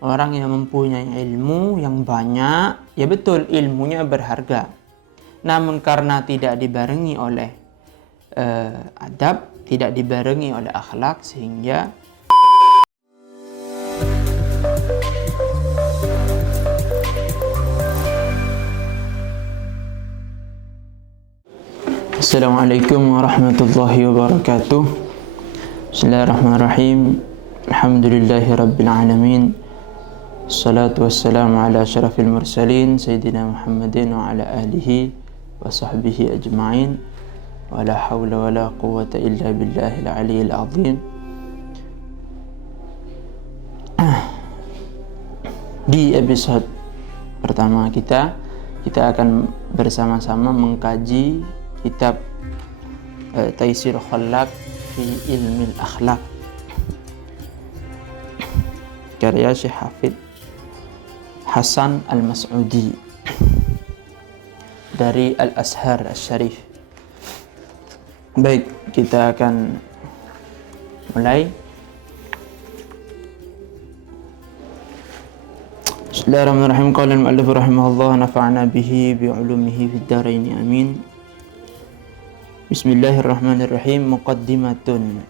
Orang yang mempunyai ilmu yang banyak, ya betul ilmunya berharga. Namun karena tidak dibarengi oleh adab, tidak dibarengi oleh akhlak, sehingga Assalamualaikum warahmatullahi wabarakatuh. Bismillahirrahmanirrahim. Alhamdulillahi rabbil alamin. Assalatu wassalamu ala asyrafil mursalin Sayyidina Muhammadin wa ala alihi wa sahbihi ajma'in. Wa la hawla wa la quwwata illa billahil aliyyil azim. Di episode pertama kita akan bersama-sama mengkaji kitab Taysir Khallaq fi Ilmil Akhlaq karya Syekh Hafidh Hasan Al-Mas'udi dari Al-Azhar Asy-Syarif. Baik, kita akan mulai. Bismillahirrahmanirrahim. Qala al-mu'allif rahimahullah, nafa'ana bihi bi'ulumihi fid dharain amin. Bismillahirrahmanirrahim. Muqaddimatun.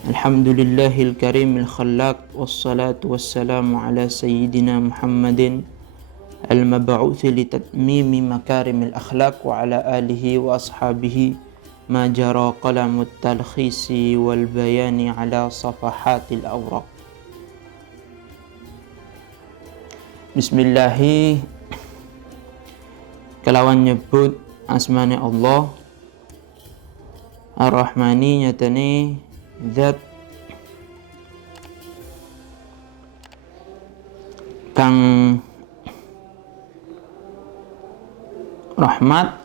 Alhamdulillahil karimil khallaq, wassalatu wassalamu ala sayyidina Muhammadin al-mab'uthi litatmimi makarimil akhlaq wa ala alihi wa ashabihi ma jara qalamut talkhisi wal bayani ala safahatil awraq. Bismillahi, kelawan nyebut asmane Allah Ar-Rahmani, nyatane zat kang rahmat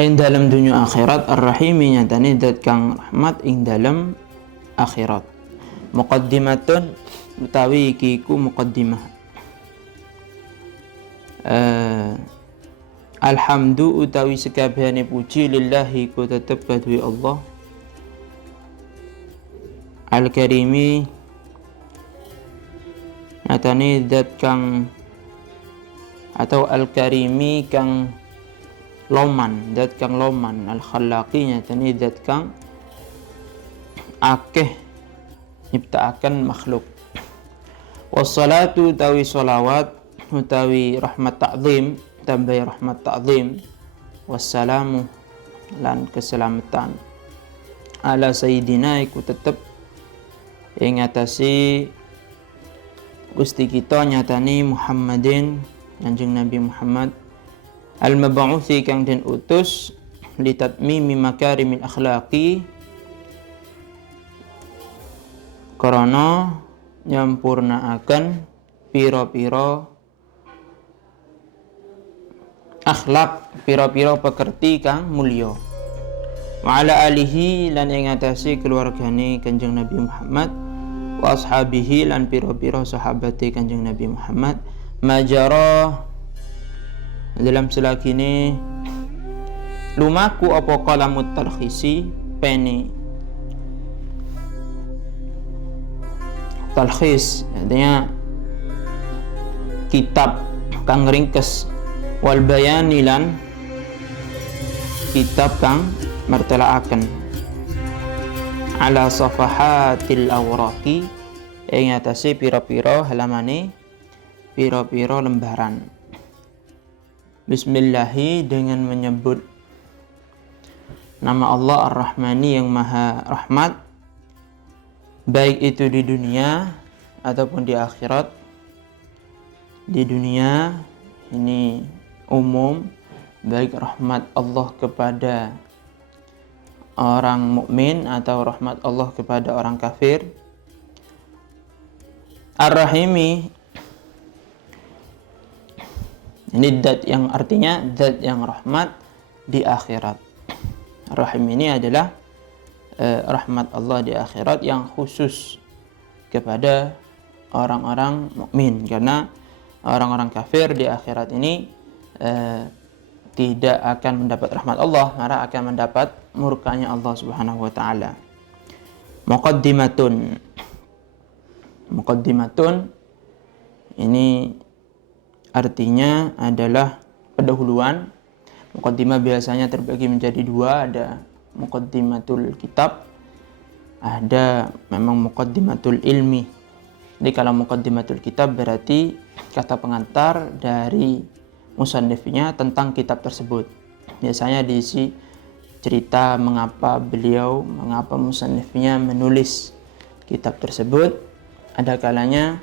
ing dalam dunia akhirat. Ar-Rahimi, nyatane zat kang rahmat ing dalam akhirat. Muqaddimatun utawi iki ku muqaddimah. Alhamdu utawi sekabehane puji lillahi ku tetep kadue Allah Al-Karimi, nyatane zat kang atau Al-Karimi kang loman, zat kang loman. Al-Khallaqi, nyatane zat kang akeh nyiptaaken makhluk. Wassalatu utawi sholawat utawi rahmat ta'zim, tambah rahmat ta'zim, wassalamu lan keselamatan ala sayyidina iku tetep ing atase Gusti kita, nyatane Muhammadin, Kanjeng Nabi Muhammad, al-mab'uthi kang den utus litatmimi makarimil akhlaqi, karana nyampurnaaken pira-pira akhlak, pira-pira pekerti kang mulya. Wa ala alihi lan ing atase keluargane Kanjeng Nabi Muhammad, wa ashabihi lan pira-pira sahabate Kanjeng Nabi Muhammad, majara dalam selagine lumaku apa qalamut talkhisi, pene talkhis, artinya kitab kang ringkes, wal bayani lan kitab kang martelaaken ala safahatil awraqi ing atase pira-pira halamane, pira-pira lembaran. Bismillahi, dengan menyebut nama Allah Ar-Rahmani yang maha rahmat, baik itu di dunia ataupun di akhirat. Di dunia ini umum, baik rahmat Allah kepada orang mukmin atau rahmat Allah kepada orang kafir. Ar-Rahimi, ini zat yang artinya zat yang rahmat di akhirat. Ar-Rahim ini adalah rahmat Allah di akhirat yang khusus kepada orang-orang mukmin, karena orang-orang kafir di akhirat ini tidak akan mendapat rahmat Allah, malah akan mendapat murkanya Allah Subhanahu wa taala. Muqaddimatun, Muqaddimatun ini artinya adalah pendahuluan. Muqaddimah biasanya terbagi menjadi dua, ada muqaddimatul kitab, ada memang muqaddimatul ilmi. Jadi kalau muqaddimatul kitab berarti kata pengantar dari musannifnya tentang kitab tersebut. Biasanya diisi cerita mengapa musannifnya menulis kitab tersebut. Ada kalanya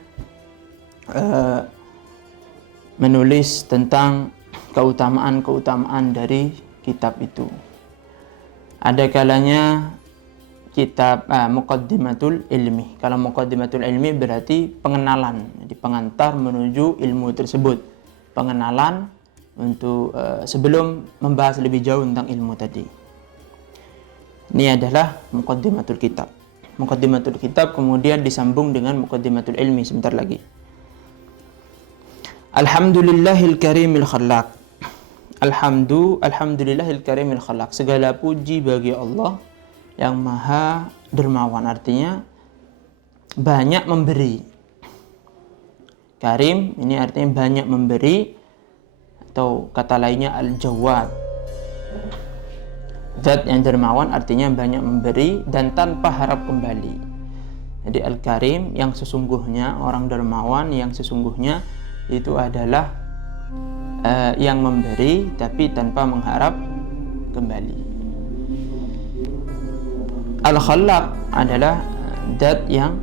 menulis tentang keutamaan dari kitab itu. Ada kalanya kitab muqaddimatul ilmi. Kalau muqaddimatul ilmi berarti pengenalan, jadi pengantar menuju ilmu tersebut. Pengenalan untuk sebelum membahas lebih jauh tentang ilmu tadi. Ini adalah muqaddimatul kitab. Muqaddimatul kitab kemudian disambung dengan muqaddimatul ilmi sebentar lagi. Alhamdulillahil karimil khallaq. Alhamdulillahil karimil khallaq. Segala puji bagi Allah yang maha dermawan, artinya banyak memberi. Karim ini artinya banyak memberi, atau kata lainnya al-jawad. Zat yang dermawan artinya banyak memberi dan tanpa harap kembali. Jadi al-karim yang sesungguhnya, orang dermawan yang sesungguhnya itu adalah yang memberi tapi tanpa mengharap kembali. Al-Khallaq adalah zat yang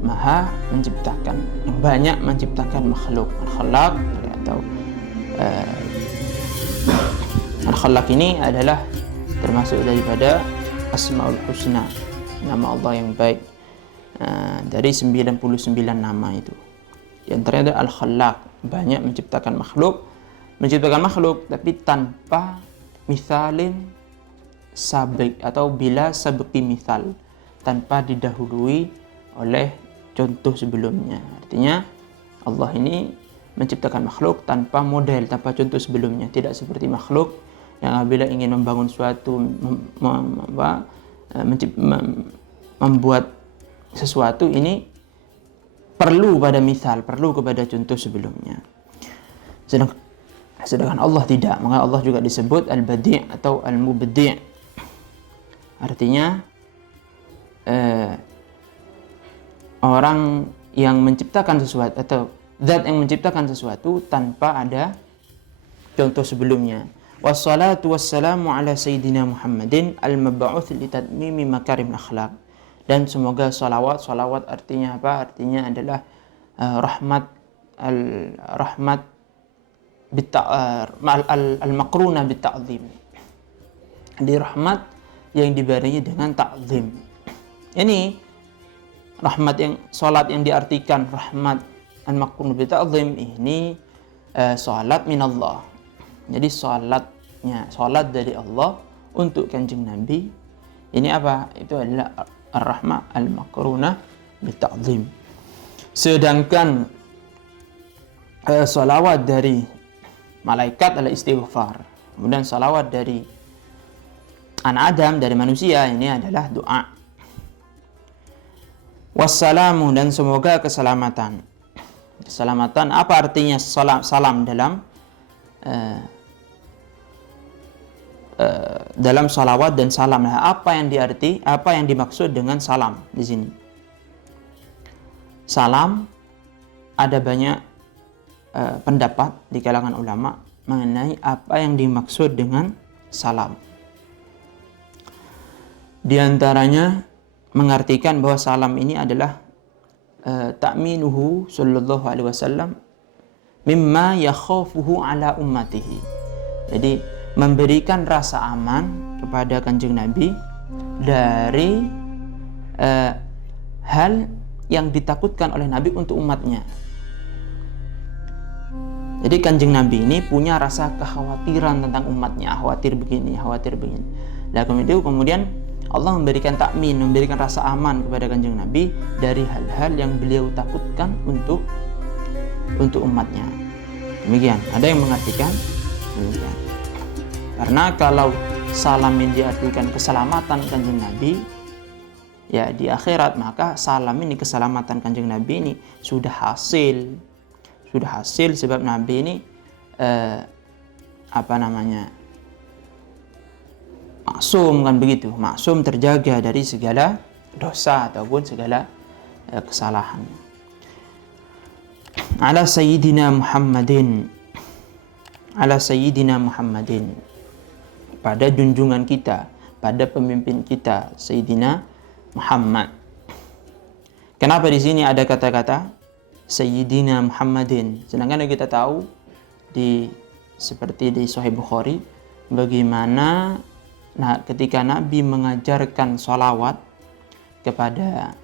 maha menciptakan, yang banyak menciptakan makhluk. Al-Khallaq atau Al-Khallaq ini adalah termasuk daripada Asmaul Husna, nama Allah yang baik, dari 99 nama itu. Di antaranya ada Al-Khallaq, banyak menciptakan makhluk tapi tanpa misalin sabik atau bila sabqi misal, tanpa didahului oleh contoh sebelumnya. Artinya Allah ini menciptakan makhluk tanpa model, tanpa contoh sebelumnya. Tidak seperti makhluk yang apabila ingin membangun suatu, membuat sesuatu ini perlu pada misal, perlu kepada contoh sebelumnya. Sedangkan Allah tidak. Maka Allah juga disebut al-badi' atau al-mubdi'. Artinya orang yang menciptakan sesuatu atau zat yang menciptakan sesuatu tanpa ada contoh sebelumnya. Wassalatu wassalamu ala sayyidina Muhammadin al-mab'uts li tatmimi makarim akhlaq. Dan semoga salawat artinya apa? Artinya adalah rahmat al-maqruna bit-ta'zim. Di rahmat yang dibarengi dengan ta'zim. Ini rahmat yang salat yang diartikan rahmat al-maqruna bit-ta'zim ini salat minallah. Jadi salat dari Allah untuk Kanjeng Nabi ini apa? Itu adalah ar-rahmah al-maqrunah bit-ta'zim. Sedangkan salawat dari malaikat adalah istighfar. Kemudian salawat dari anak Adam, dari manusia, ini adalah doa. Wassalamu, dan semoga keselamatan. Keselamatan, apa artinya salam dalam salawat dan salam? Apa yang dimaksud dengan salam di sini? Salam, ada banyak pendapat di kalangan ulama mengenai apa yang dimaksud dengan salam. Di antaranya mengartikan bahwa salam ini adalah ta'minuhu sallallahu alaihi wasallam mimma yakhafuhu ala ummatihi. Jadi memberikan rasa aman kepada Kanjeng Nabi dari hal yang ditakutkan oleh Nabi untuk umatnya. Jadi Kanjeng Nabi ini punya rasa kekhawatiran tentang umatnya, khawatir begini. Nah, kemudian Allah memberikan takmin, memberikan rasa aman kepada Kanjeng Nabi dari hal-hal yang beliau takutkan untuk umatnya. Demikian, ada yang mengartikan demikian. Karena kalau salam yang diartikan keselamatan Kanjeng Nabi, ya di akhirat, maka salam ini, keselamatan Kanjeng Nabi ini sudah hasil sebab Nabi ini maksum, kan begitu, maksum, terjaga dari segala dosa ataupun segala kesalahan. Ala Sayyidina Muhammadin, pada junjungan kita, pada pemimpin kita Sayyidina Muhammad. Kenapa di sini ada kata-kata Sayyidina Muhammadin? Sedangkan kita tahu seperti di Sahih Bukhari, bagaimana ketika Nabi mengajarkan sholawat kepada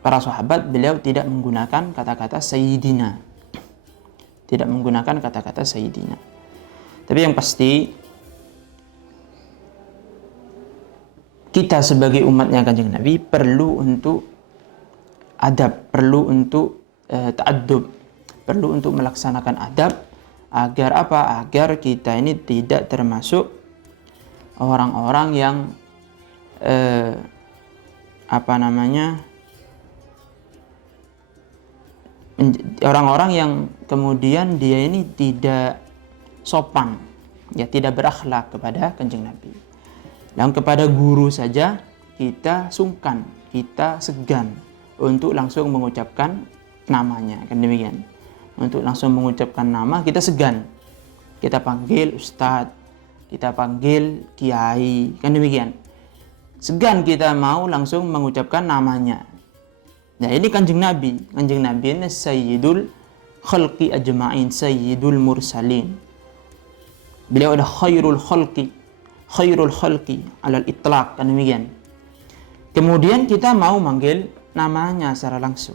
para sahabat, beliau tidak menggunakan kata-kata Sayyidina, Tapi yang pasti kita sebagai umatnya Kanjeng Nabi perlu untuk adab, perlu untuk ta'addub, perlu untuk melaksanakan adab. Agar apa? Agar kita ini tidak termasuk orang-orang yang orang-orang yang kemudian dia ini tidak sopan, ya, tidak berakhlak kepada Kanjeng Nabi. Dan kepada guru saja kita sungkan, kita segan untuk langsung mengucapkan namanya, kan demikian. Untuk langsung mengucapkan nama kita segan. Kita panggil ustadz, kita panggil kiai, kan demikian. Segan kita mau langsung mengucapkan namanya. Nah, ini Kanjeng Nabi ini sayyidul khalqi ajma'in, sayyidul mursalin. Beliau adalah khairul khalqi alal itlaq, kan demikian. Kemudian kita mau manggil namanya secara langsung.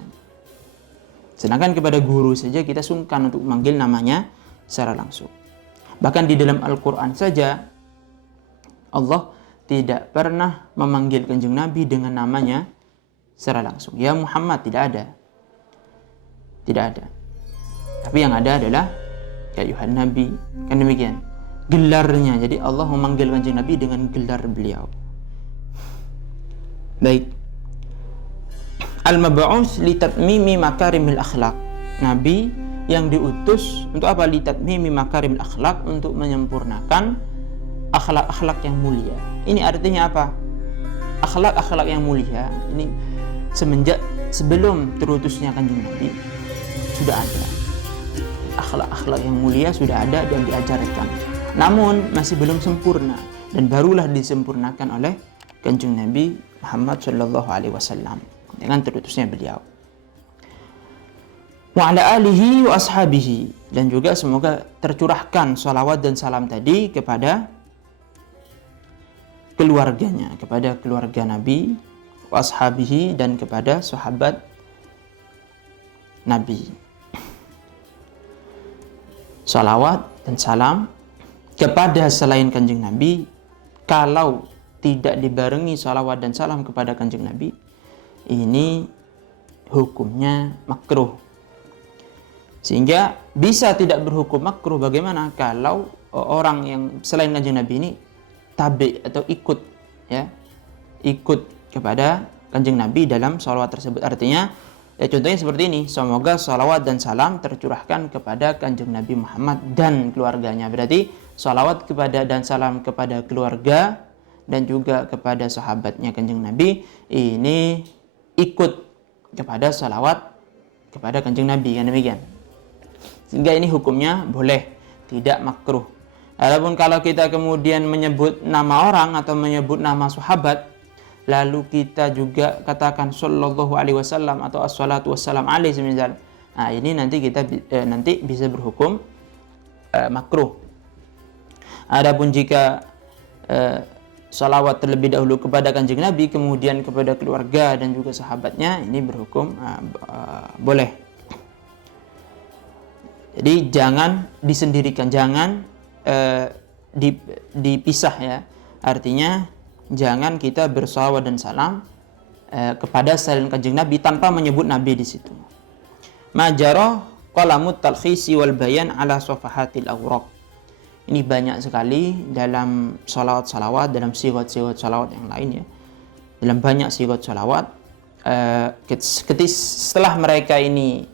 Sedangkan kepada guru saja kita sungkan untuk manggil namanya secara langsung. Bahkan di dalam Al-Quran saja Allah tidak pernah memanggil Kanjeng Nabi dengan namanya secara langsung. Ya Muhammad, tidak ada. Tapi yang ada adalah ya Yuhan Nabi, kan demikian. Gelarnya. Jadi Allah memanggil Kanjeng Nabi dengan gelar beliau. Baik. Al-mab'us li tatmimi makarimil akhlaq. Nabi yang diutus untuk apa? Li tatmimi makarimil akhlaq, untuk menyempurnakan akhlak-akhlak yang mulia. Ini artinya apa? Akhlak-akhlak yang mulia ini sebelum terutusnya Kanjeng Nabi sudah ada. Akhlak-akhlak yang mulia sudah ada dan diajarkan. Namun masih belum sempurna, dan barulah disempurnakan oleh Kanjeng Nabi Muhammad sallallahu alaihi wasallam dengan terutusnya beliau. Wa ala alihi wa ashabihi, dan juga semoga tercurahkan salawat dan salam tadi kepada keluarganya, kepada keluarga Nabi, wa ashabihi, dan kepada sahabat Nabi. Salawat dan salam kepada selain Kanjeng Nabi, kalau tidak dibarengi salawat dan salam kepada Kanjeng Nabi, ini hukumnya makruh. Sehingga bisa tidak berhukum makruh bagaimana? Kalau orang yang selain Kanjeng Nabi ini tabi atau ikut kepada Kanjeng Nabi dalam salawat tersebut. Artinya contohnya seperti ini: semoga salawat dan salam tercurahkan kepada Kanjeng Nabi Muhammad dan keluarganya. Berarti salawat kepada dan salam kepada keluarga dan juga kepada sahabatnya Kanjeng Nabi ini ikut kepada salawat kepada Kanjeng Nabi, kan demikian. Sehingga ini hukumnya boleh, tidak makruh. Adapun kalau kita kemudian menyebut nama orang atau menyebut nama sahabat, lalu kita juga katakan sallallahu alaihi wasallam atau assalatu wassalam alaihi semisal, nah ini nanti kita nanti bisa berhukum makruh. Adapun jika salawat terlebih dahulu kepada Kanjeng Nabi, kemudian kepada keluarga dan juga sahabatnya, ini berhukum boleh. Jadi jangan disendirikan, jangan dipisah, ya. Artinya jangan kita bersalawat dan salam kepada selain Kanjeng Nabi tanpa menyebut Nabi di situ. Majaro qalamut talkhisi wal bayan ala safahatil awraq. Ini banyak sekali dalam salawat-salawat, dalam sigat-sigat salawat yang lain ya. Dalam banyak sigat salawat, setelah mereka ini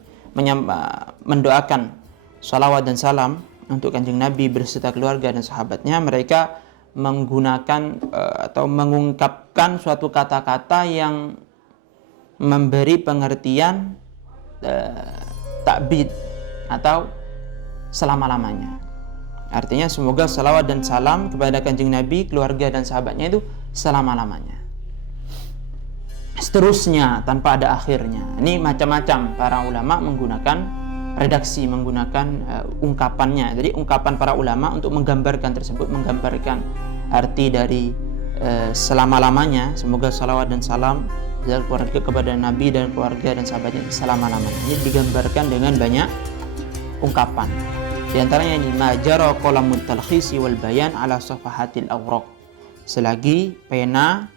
mendoakan salawat dan salam untuk Kanjeng Nabi berserta keluarga dan sahabatnya, mereka menggunakan atau mengungkapkan suatu kata-kata yang memberi pengertian takbid atau selama-lamanya. Artinya semoga salawat dan salam kepada Kanjeng Nabi, keluarga dan sahabatnya itu selama-lamanya. Seterusnya tanpa ada akhirnya. Ini macam-macam para ulama menggunakan redaksi, menggunakan ungkapannya. Jadi ungkapan para ulama untuk menggambarkan tersebut, menggambarkan arti dari selama-lamanya. Semoga salawat dan salam dari keluarga kepada Nabi dan keluarga dan sahabatnya selama-lamanya. Ini digambarkan dengan banyak ungkapan. Di antaranya ini majara qalamut talkhisi wal bayan ala safahatil awraq. Selagi pena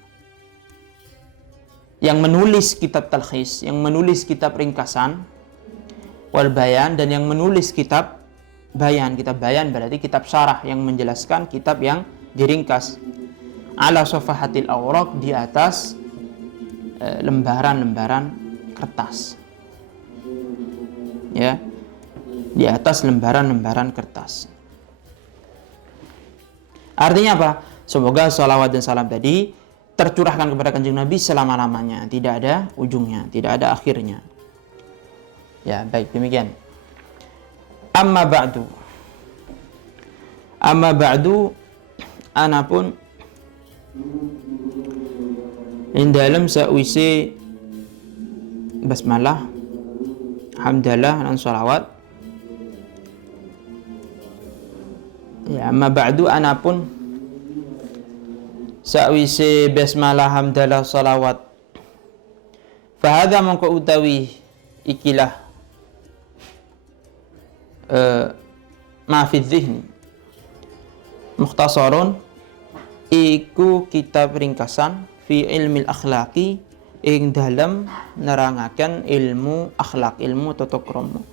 yang menulis kitab talkhis, yang menulis kitab ringkasan, wal bayan, dan yang menulis kitab bayan. Kitab bayan berarti kitab syarah yang menjelaskan kitab yang diringkas. Ala safahatil awraq, di atas lembaran-lembaran kertas. Ya. Di atas lembaran-lembaran kertas. Artinya apa? Semoga salawat dan salam tadi tercurahkan kepada Kanjeng Nabi selama-lamanya, tidak ada ujungnya, tidak ada akhirnya. Ya, baik, demikian. Amma ba'du anapun in dalam sa'wisi basmalah, hamdalah dan salawat. Ya, amma ba'du anapun sa'wisi basmalah, hamdalah, salawat, fahadha mongko utawi ikilah ma fi dhihni mukhtasarun, iku kitab ringkasan fi ilmil akhlaqi, ing dalam nerangaken ilmu akhlak, ilmu tata krama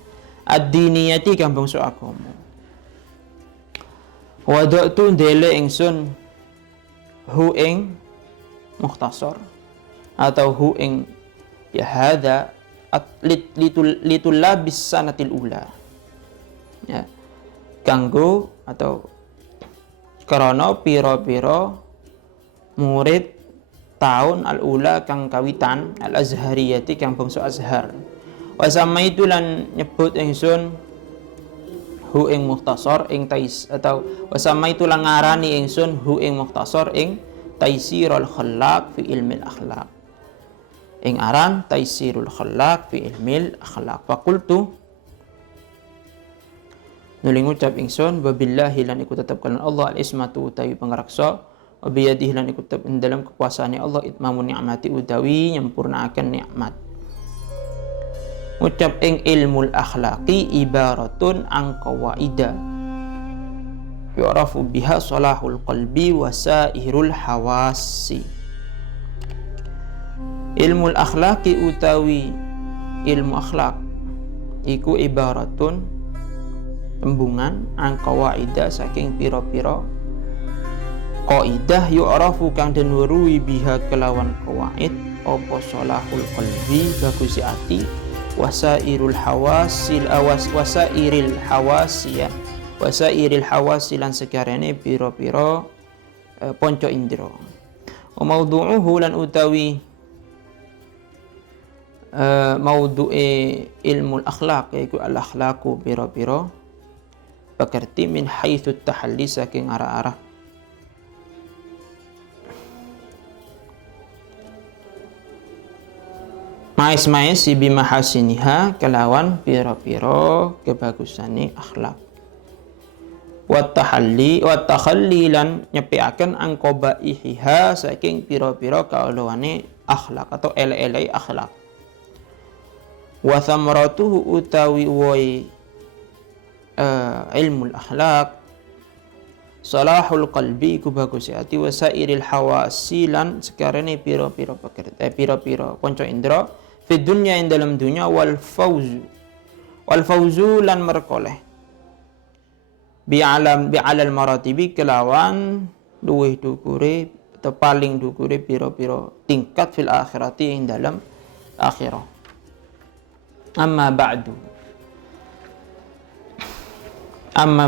ad-diniyati kang bangsa agama. Wada'tu ndele ingsun hu ing mukhtasar atau hu ing ya hadza litulabis sanatil ula, ya, kanggo atau karena piro-piro murid tahun al-ula kang kawitan al-azhariyati kang bangsa Azhar. Wa samaitu lan nyebut ingsun hu ing mukhtasar ing tais, atau wa samaitu lan ngarani ingsun hu ing mukhtasar ing taisirul khallaq fi ilmil akhlaq, ing aran taisirul khallaq fi ilmil akhlaq. Fakultu nuli ngucap ingsun, wabillahi lan iku tetepkan Allah al-ismatu utawi pangraksa, wa biyadihi lan iku tetep ing dalam kekuasaane Allah itmamun ni'mati utawi nyempurnaaken nikmat. Ngucap ing ilmul akhlaqi ibaratun an qawaida yu'rafu biha salahul qalbi wa sairul hawasi. Ilmul akhlaqi utawi ilmu akhlak iku ibaratun tembungan an qawaida saking pira-pira qaidah yu'rafu kang den weruhi biha kelawan qawaid apa salahul qalbi bagus ati wasairul hawasil wasairil hawasiya wasairil hawasilan sekarene pira-pira ponco indra. Maudhu'uhu lan utawi maudhu'e ilmul akhlaq yaiku al akhlaqu pira-pira pakerti min haitsu tahalli saking arah-arah mais-mais bi mahasiniha kelawan pira-pira kebagusane akhlak. Wa takhalli lan nyepiaken angqabaiha saking pira-pira kaulawane akhlak atau ele-ele akhlak. Wa thamaratuhu utawi woi ilmul akhlak salahul qalbi ku bagus ati wa sairil hawasi lan sekarene pira-pira pekerti pira-pira panca indra fi dunya ing dalam dunya wal fauzu lan merkoleh bi'alal maratibi kelawan luwih dukure atau paling dukure piro-piro tingkat fil akhirati ing dalam akhirah. Amma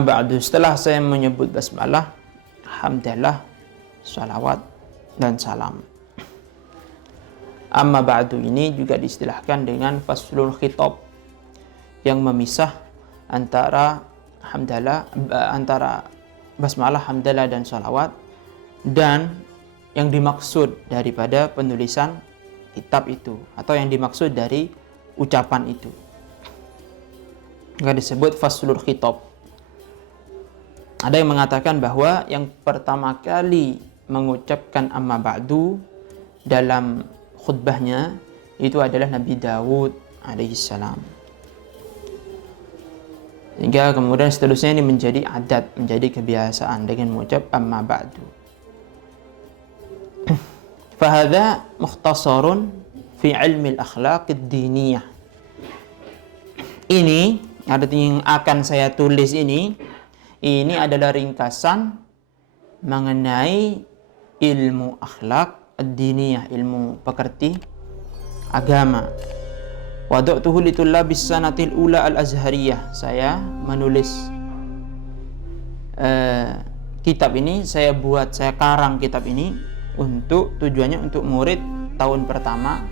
ba'du, setelah saya menyebut basmalah, hamdalah, salawat dan salam. Amma ba'du ini juga diistilahkan dengan faslul khitab, yang memisah antara basmalah, hamdalah dan salawat, dan yang dimaksud daripada penulisan kitab itu, atau yang dimaksud dari ucapan itu. Maka disebut faslul khitab. Ada yang mengatakan bahwa yang pertama kali mengucapkan amma ba'du dalam khutbahnya itu adalah Nabi Dawud alaihissalam. Hingga kemudian seterusnya ini menjadi adat, menjadi kebiasaan dengan mengucap amma ba'du. Fahadha mukhtasarun fi ilmi al-akhlaq ad-diniyah. Ini artinya yang akan saya tulis ini adalah ringkasan mengenai ilmu akhlak ad-diniyah, ilmu pekerti agama. Wada'tuhu litullabis sanatil ula al-azhariyah. Saya menulis kitab ini, saya karang kitab ini tujuannya untuk murid tahun pertama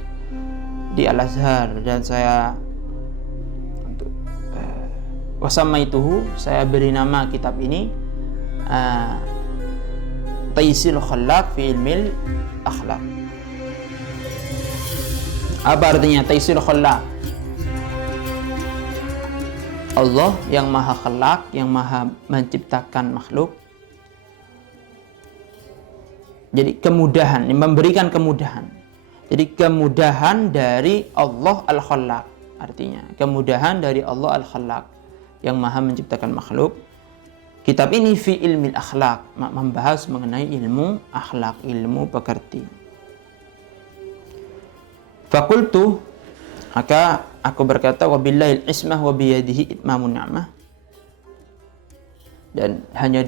di Al-Azhar, dan saya wasamaituhu, saya beri nama kitab ini Taisil Khallaq fi Ilmil Akhlaq. Apa artinya Taisil Khallaq? Allah yang maha khalaq, yang maha menciptakan makhluk, jadi kemudahan, memberikan kemudahan. Jadi kemudahan dari Allah Al-Khallaq, artinya kemudahan dari Allah Al-Khallaq yang maha menciptakan makhluk. Kitab ini fi ilmil akhlaq, membahas mengenai ilmu akhlak, ilmu pekerti. Fakultu, maka aku berkata, wabillahil ismah wa biyadihi itmamun ni'mah, dan hanya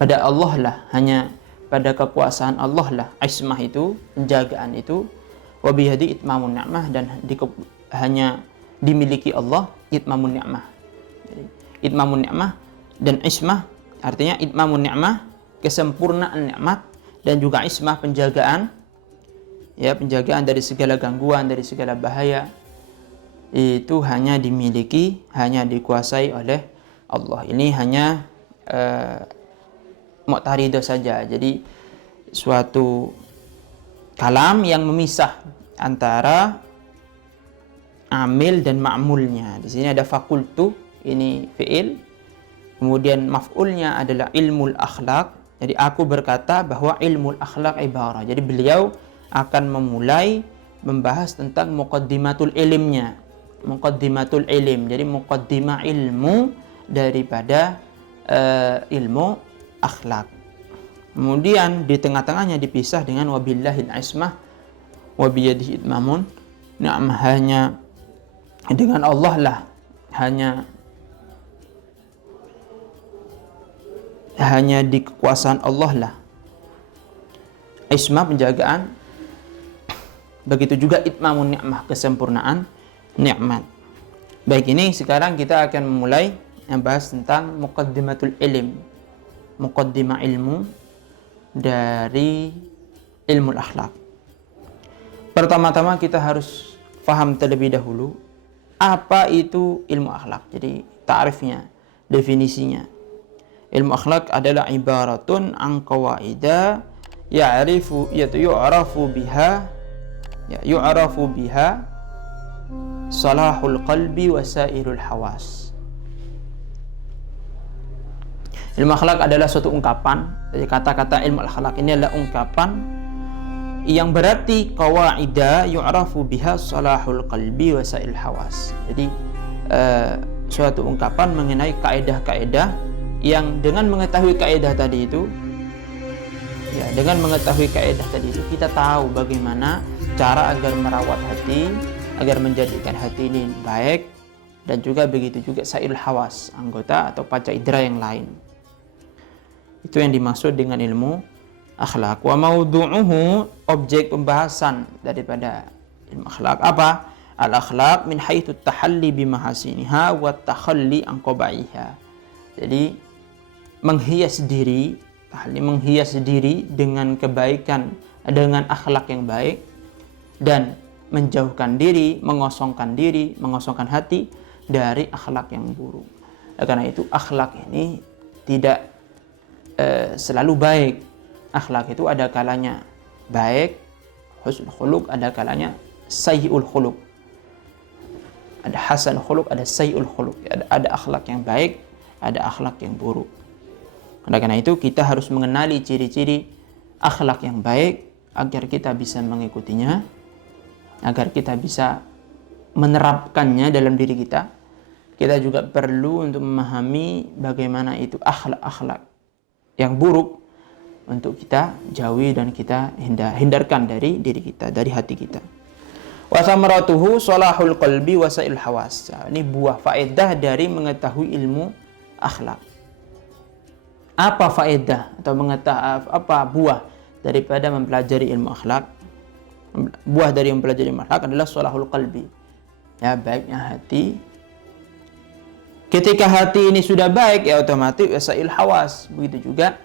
pada Allah lah, hanya pada kekuasaan Allah lah ismah itu, penjagaan itu, wa biyadihi itmamun ni'mah, dan hanya dimiliki Allah itmamun ni'mah. Jadi itmamun ni'mah dan ismah artinya itmamun ni'mah, kesempurnaan nikmat, dan juga ismah, penjagaan, ya, penjagaan dari segala gangguan, dari segala bahaya, itu hanya dimiliki, hanya dikuasai oleh Allah. Ini hanya mu'taridah saja. Jadi suatu kalam yang memisah antara amil dan ma'mulnya. Di sini ada fakultu, ini fi'il. Kemudian maf'ulnya adalah ilmul akhlak. Jadi aku berkata bahwa ilmul akhlak ibarah. Jadi beliau akan memulai membahas tentang muqaddimatul ilmnya. Muqaddimatul ilm. Jadi muqaddimah ilmu daripada ilmu akhlak. Kemudian di tengah-tengahnya dipisah dengan wabillahil ismah wa biyadihi itmamun ni'mah, hanya dengan Allah lah, hanya di kekuasaan Allah lah ismah, penjagaan, begitu juga itmamun ni'mah, kesempurnaan nikmat. Baik, ini sekarang kita akan memulai membahas tentang muqaddimatul ilm, muqaddimah ilmu dari ilmu akhlak. Pertama-tama kita harus faham terlebih dahulu apa itu ilmu akhlak. Jadi ta'rifnya, definisinya. Ilmu akhlak adalah ibaratun an qawaida yu'rafu biha salahul qalbi wa sairul hawas. Ilmu akhlak adalah suatu ungkapan. Jadi kata-kata ilmu akhlak ini adalah ungkapan yang berarti qawaida yu'rafu biha salahul qalbi wa sairul hawas. Jadi suatu ungkapan mengenai kaidah-kaidah yang dengan mengetahui kaidah tadi itu, ya, dengan mengetahui kaidah tadi itu kita tahu bagaimana cara agar merawat hati, agar menjadikan hati ini baik, dan juga begitu juga sairul hawas, anggota atau panca indera yang lain. Itu yang dimaksud dengan ilmu akhlak. Wa maudhu'uhu, objek pembahasan daripada ilmu akhlak apa? Al akhlak min haitsu tahalli bi mahasiniha wa takhalli an qabaiha. Jadi menghias diri, tahalli menghias diri dengan kebaikan, dengan akhlak yang baik, dan menjauhkan diri, mengosongkan hati dari akhlak yang buruk. Karena itu akhlak ini tidak selalu baik. Akhlak itu ada kalanya baik, husnul khuluq, ada kalanya sayyi'ul khuluq. Ada hasan khuluq, ada sayyi'ul khuluq. Ada akhlak yang baik, ada akhlak yang buruk. Oleh karena itu kita harus mengenali ciri-ciri akhlak yang baik agar kita bisa mengikutinya, agar kita bisa menerapkannya dalam diri kita. Kita juga perlu untuk memahami bagaimana itu akhlak-akhlak yang buruk untuk kita jauhi dan kita hindarkan dari diri kita, dari hati kita. Wa samaratuhu salahul qalbi wa sa'il hawas. Ini buah faedah dari mengetahui ilmu akhlak. Apa faedah atau apa buah daripada mempelajari ilmu akhlak? Buah dari mempelajari ilmu akhlak adalah salahul qalbi. Ya, baiknya hati. Ketika hati ini sudah baik, ya otomatis wasail hawas. Begitu juga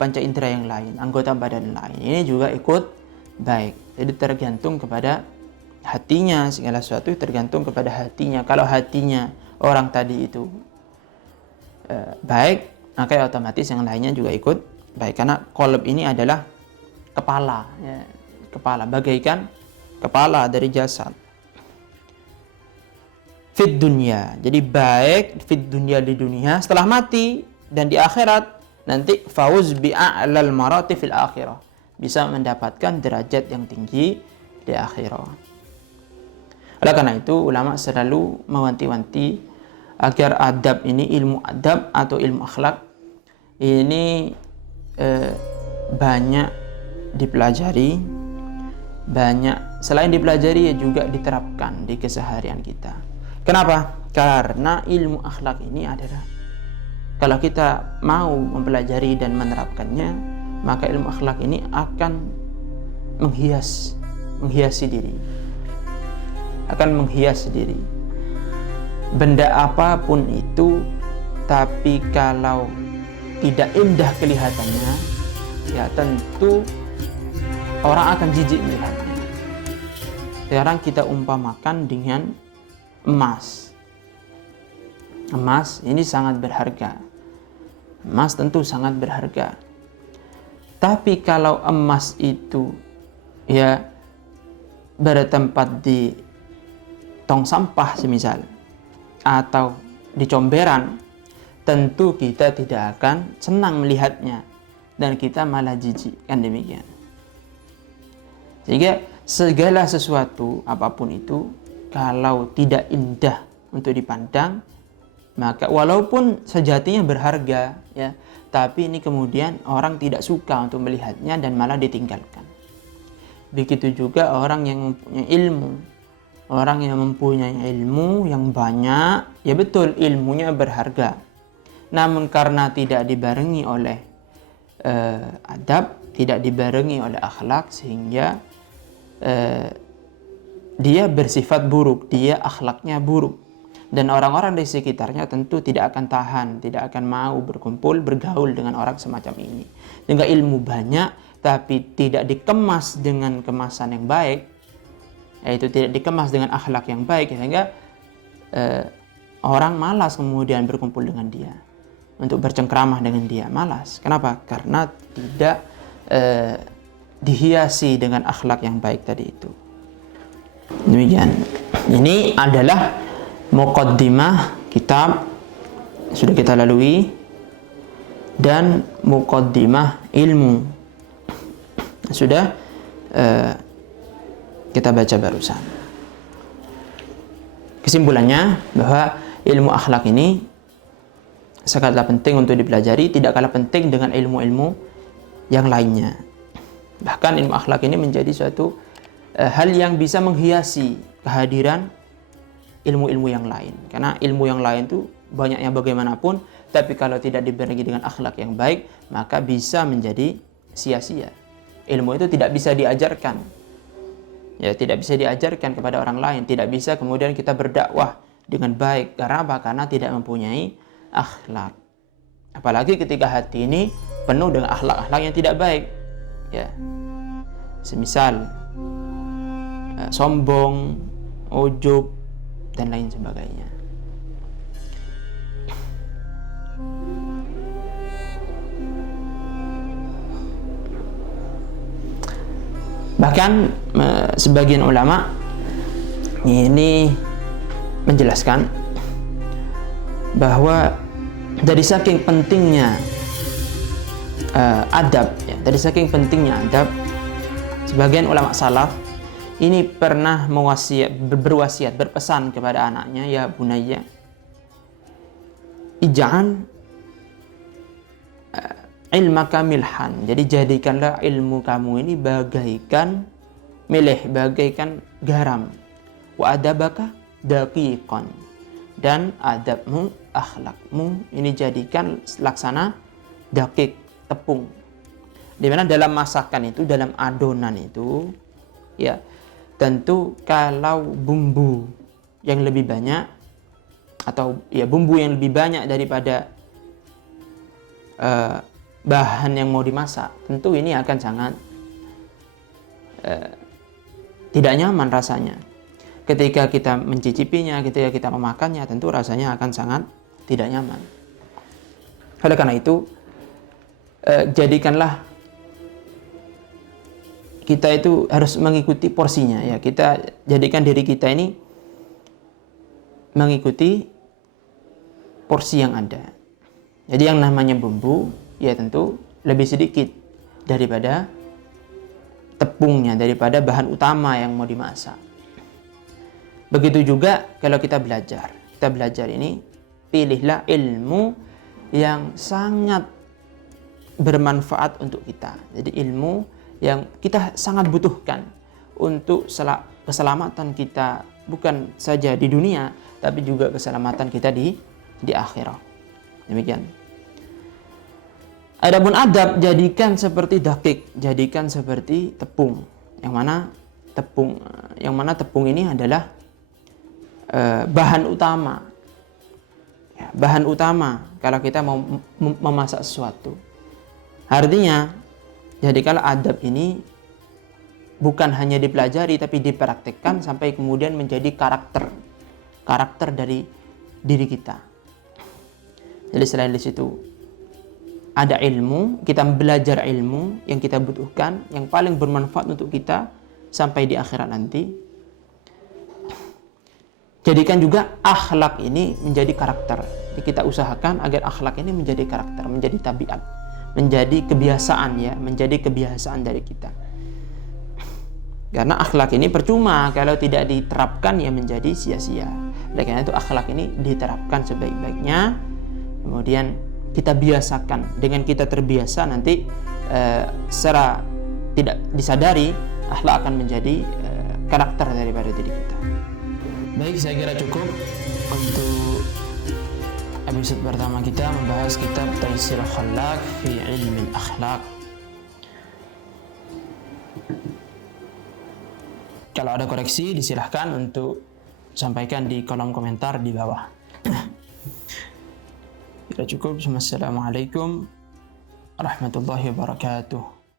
panca indera yang lain, anggota badan lain. Ini juga ikut baik. Jadi tergantung kepada hatinya, segala sesuatu tergantung kepada hatinya. Kalau hatinya orang tadi itu baik, maka otomatis yang lainnya juga ikut baik. Karena qalb ini adalah kepala, ya. Kepala, bagaikan kepala dari jasad. Fit dunya, jadi baik fit dunya, di dunia, setelah mati, dan di akhirat nanti fauz bi a'lal maratib fil akhirah, bisa mendapatkan derajat yang tinggi di akhirat. Oleh karena itu ulama selalu mewanti-wanti agar adab ini, ilmu adab atau ilmu akhlak ini banyak dipelajari, banyak selain dipelajari ya juga diterapkan di keseharian kita. Kenapa? Karena ilmu akhlak ini adalah, kalau kita mau mempelajari dan menerapkannya, maka ilmu akhlak ini akan menghiasi diri. Akan menghias diri. Benda apapun itu, tapi kalau tidak indah kelihatannya, ya tentu orang akan jijik melihatnya. Sekarang kita umpamakan dengan emas. Emas ini sangat berharga. Emas tentu sangat berharga. Tapi kalau emas itu ya bertempat di tong sampah semisal, atau di comberan, tentu kita tidak akan senang melihatnya dan kita malah jijik, kan demikian. Sehingga segala sesuatu apapun itu, kalau tidak indah untuk dipandang, maka walaupun sejatinya berharga, ya, tapi ini kemudian orang tidak suka untuk melihatnya dan malah ditinggalkan. Begitu juga orang yang mempunyai ilmu. Orang yang mempunyai ilmu yang banyak, ya betul ilmunya berharga. Namun karena tidak dibarengi oleh adab, tidak dibarengi oleh akhlak, sehingga dia bersifat buruk, dia akhlaknya buruk. Dan orang-orang di sekitarnya tentu tidak akan tahan, tidak akan mau berkumpul, bergaul dengan orang semacam ini. Sehingga ilmu banyak, tapi tidak dikemas dengan kemasan yang baik, yaitu tidak dikemas dengan akhlak yang baik, sehingga orang malas kemudian berkumpul dengan dia, untuk bercengkramah dengan dia, malas. Kenapa? Karena tidak dihiasi dengan akhlak yang baik tadi itu. Demikian. Ini adalah muqaddimah kitab, sudah kita lalui, dan muqaddimah ilmu sudah kita baca barusan. Kesimpulannya bahwa ilmu akhlak ini sangatlah penting untuk dipelajari, tidak kalah penting dengan ilmu-ilmu yang lainnya. Bahkan ilmu akhlak ini menjadi suatu hal yang bisa menghiasi kehadiran ilmu-ilmu yang lain. Karena ilmu yang lain itu banyaknya bagaimanapun, tapi kalau tidak dibarengi dengan akhlak yang baik, maka bisa menjadi sia-sia. Ilmu itu tidak bisa diajarkan. Ya, tidak bisa diajarkan kepada orang lain, tidak bisa kemudian kita berdakwah dengan baik. Karena apa? Karena tidak mempunyai akhlak. Apalagi ketika hati ini penuh dengan akhlak-akhlak yang tidak baik. Ya. Semisal sombong, ujub, dan lain sebagainya. Bahkan sebagian ulama ini menjelaskan bahwa dari saking pentingnya adab, ya, dari saking pentingnya adab, sebagian ulama salaf ini pernah berwasiat, berpesan kepada anaknya, ya bunayya, ij'al ilmaka milhan. Jadi jadikanlah ilmu kamu ini bagaikan milih, bagaikan garam. Wa adabaka daqiqan. Dan adabmu, akhlakmu ini jadikan laksana daqiq, tepung. Di mana dalam masakan itu, dalam adonan itu, ya tentu kalau bumbu yang lebih banyak atau ya bumbu yang lebih banyak daripada bahan yang mau dimasak, tentu ini akan sangat tidak nyaman rasanya. Ketika kita mencicipinya, ketika kita memakannya, tentu rasanya akan sangat tidak nyaman. Oleh karena itu, jadikanlah kita itu harus mengikuti porsinya, ya. Kita jadikan diri kita ini mengikuti porsi yang ada. Jadi yang namanya bumbu, ya tentu lebih sedikit daripada tepungnya, daripada bahan utama yang mau dimasak. Begitu juga kalau kita belajar. Kita belajar ini, pilihlah ilmu yang sangat bermanfaat untuk kita. Jadi ilmu yang kita sangat butuhkan untuk keselamatan kita, bukan saja di dunia, tapi juga keselamatan kita di akhirat. Demikian. Adapun adab, jadikan seperti daqiq, jadikan seperti tepung. Yang mana tepung ini adalah bahan utama. Ya, bahan utama kalau kita mau memasak sesuatu. Artinya, jadikanlah adab ini bukan hanya dipelajari tapi dipraktikkan sampai kemudian menjadi karakter dari diri kita. Jadi selain di situ ada ilmu, kita belajar ilmu yang kita butuhkan, yang paling bermanfaat untuk kita sampai di akhirat nanti. Jadikan juga akhlak ini menjadi karakter. Jadi kita usahakan agar akhlak ini menjadi karakter, menjadi tabiat, menjadi kebiasaan, ya, menjadi kebiasaan dari kita. Karena akhlak ini percuma kalau tidak diterapkan, ya menjadi sia-sia. Oleh karena itu akhlak ini diterapkan sebaik-baiknya. Kemudian kita biasakan. Dengan kita terbiasa, nanti secara tidak disadari akhlak akan menjadi karakter daripada diri kita. Baik, saya kira cukup untuk episode pertama kita membahas kitab Taysir Khallaq fi Ilmi Akhlaq. Kalau ada koreksi, disilahkan untuk sampaikan di kolom komentar di bawah. Kira cukup. Assalamualaikum warahmatullahi wabarakatuh.